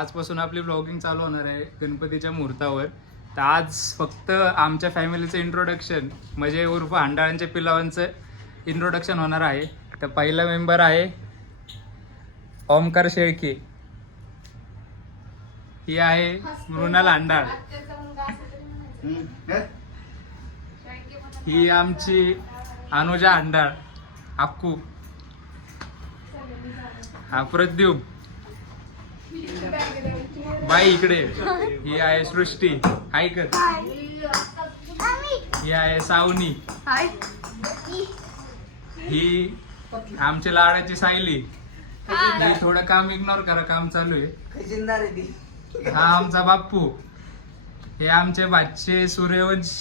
आजपासून आपली ब्लॉगिंग चालू होणार आहे गणपतीच्या मुहूर्तावर. तर आज फक्त आमच्या फॅमिलीचं इंट्रोडक्शन म्हणजे उर्फ हांडाळ्यांच्या पिलावांचं इंट्रोडक्शन होणार आहे. तर पहिला मेंबर आहे ओमकार शेळके, ही आहे मृणाल हांडाळ, ही आमची अनुजा हांडाळ अक्कू, हा प्रद्युम बाई इकडे, ही आहे सृष्टी ऐकत, ही आहे सावनी, ही आमच्या लाडाची सायली, ही थोडं काम इग्नोर करा, काम चालू आहे. हा आमचा बाप्पू, हे आमचे बादशे सूर्यांश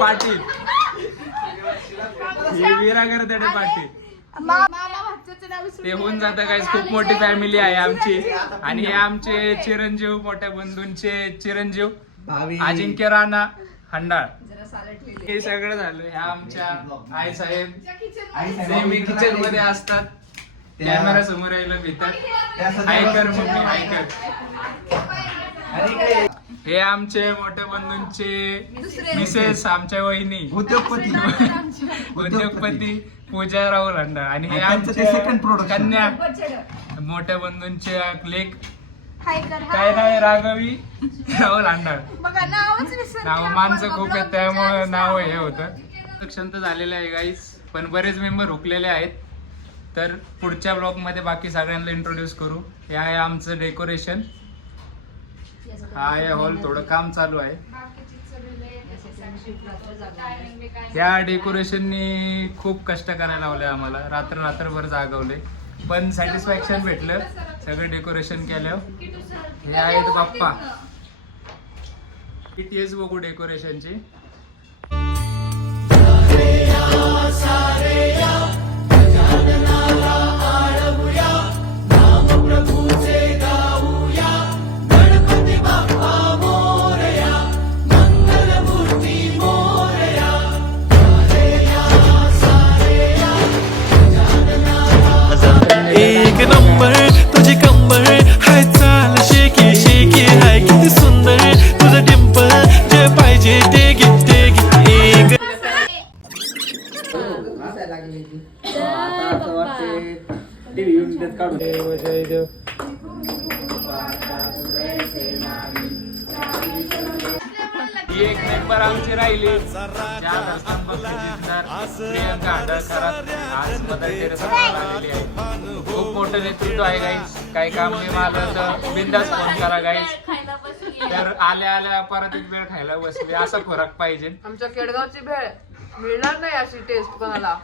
पाटील, ही वीरा गरदडे पाटील. ते होऊन जातं काय, खूप मोठी फॅमिली आहे आमची. आणि हे आमचे चिरंजीव, मोठ्या बंधूंचे चिरंजीव अजिंक्य राणा हंडाळ. हे सगळं झालं. ह्या आमच्या आई साहेब नेहमी किचन मध्ये असतात, कॅमेरा समोर यायला भेटतात. ऐकर मम्मी ऐकर. हे आमचे मोठ्या बंधूंचे मिसेस, आमच्या वहिनी उद्योगपती पूजा राहुल हंडाळ. आणि हे आमचे कन्या, मोठ्या बंधूंचे लेख काय नाही राघवी राहुल हंडाळ. नाव माणसं खूप आहेत त्यामुळे नाव हे होतं. क्षंत झालेलं आहे गाईस, पण बरेच मेंबर हुकलेले आहेत. तर पुढच्या ब्लॉग मध्ये बाकी सगळ्यांना इंट्रोड्यूस करू. हे आहे आमचं डेकोरेशन, हा आहे हॉल, थोडं काम चालू आहे. या डेकोरेशननी खूप कष्ट करायला लावले आम्हाला, रात्रभर जागवले, पण सॅटिस्फॅक्शन भेटलं सगळं डेकोरेशन केल्यावर. हे आहेत बाप्पा. टीटीएस बघू डेकोरेशनची. एक नंबर तुझी कंबर हाय, चाल शेकी शेकी हाय, किती सुंदर तुझं डिंपल, जे पाहिजे ते घे ते घे. एक एक मेंबर आमची राहिली, प्रियंका हांडाळकर आज मदर टेरेसा आलेली आहे. खूप मोठं नेतृत्व आहे गाईस. काही काम नाही आलं तर बिंदास फोन करा गाईस. तर आल्या आल्या परत एक वेळ खायला बसली, असा फरक पाहिजे. आमच्या केडगावची भेळ मिळणार नाही अशी टेस्ट कोणाला.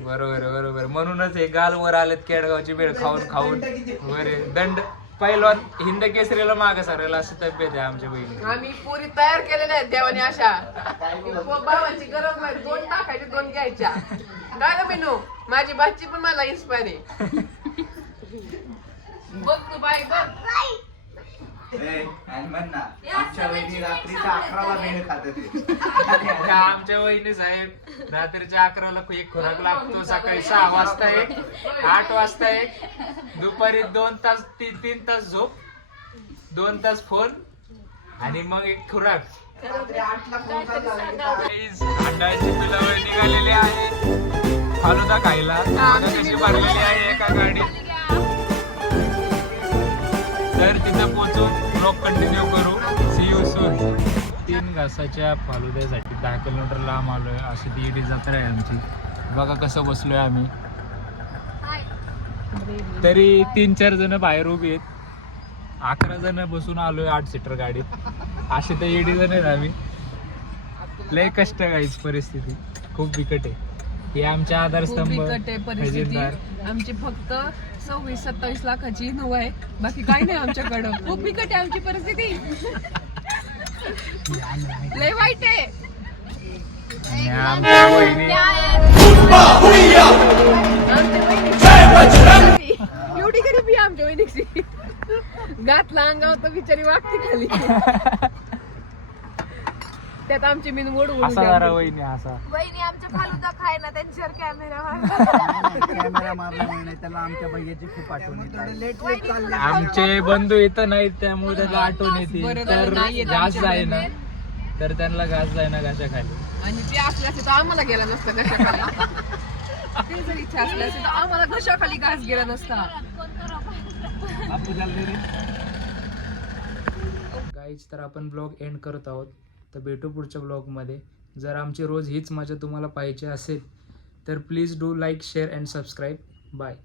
बरोबर. म्हणूनच हे गाल वर आलेत केडगावची भेळ खाऊन बरे दंड. पहिलवान हिंद केसरीला माग सारायला अशी तब्येत आहे आमच्या बहिणी. आम्ही पुरी तयार केलेल्या आहेत देवाने अशा. भावाची गरज नाही, 2 टाकायच्या 2 घ्यायच्या. काय ग मेनू, माझी बाची पण मला इन्स्पायर आहे. बघ तू बाई बघ. आमच्या वहिनी साहेब रात्रीच्या 11ला एक खुराक लागतो, सकाळी 6 वाजता एक, 8 वाजता एक, दुपारी 2 तास 3 तास झोप, 2 तास फोन आणि मग एक खुराक. अंड्याची पिलावळ निघालेली आहे फालुदा खायला. कशी भरलेली आहे एका गाडीत. तर तिथं पोहोचून ब्लॉग कंटिन्यू करू. See you soon. 3 घासाच्या फालुद्यासाठी 10 किलोमीटर लांब आलोय. अशी ती ईडी जत्रा आहे आमची. बघा कसं बसलोय आम्ही. तरी 3-4 जण बाहेर उभी आहेत. 11 जण बसून आलोय 8 सीटर गाडीत. अशी तर ईडी जण आहेत आम्ही. लय कष्ट गाईच, परिस्थिती खूप बिकट आहे. हे आमच्या आधारस्तंभ खजिनदार. आमची फक्त 26-27 लाखाची नऊ आहे, बाकी काही नाही आमच्याकडं. खूप बिकट आहे आमची परिस्थिती, लय वाईट आहे. आणि आमच्या वहिनी एवढी गरीबी आहे आमच्या वहिनीची. घातला अंगावर तर बिचारी वागती खाली. त्यात आमची मीन ओढ असा जरा वहिनी असा वहिनी आमच्या फालुदा खाय ना त्यांच्यावर कॅमेरा कॅमेरा मारला नाही त्याला आमच्या भैयाची खूप आठवण येते. आमचे बंधू इथं नाहीत त्यामुळे त्याला आठवण येते तर घास जाय ना तर त्यांना घास जाय ना घाशाखाली आणि ते असलं असतं तर आम्हाला गेला नसता घशाखाली. ते जर इच्छा असली असती तर आम्हाला घशाखाली घास गेला नसता. गाईज तर आपण ब्लॉग एंड करत आहोत. तर भेटू पुढच्या ब्लॉगमध्ये. जर आमची रोज हीच मजा तुम्हाला पाहिजे असेल तर please do like share and subscribe. Bye.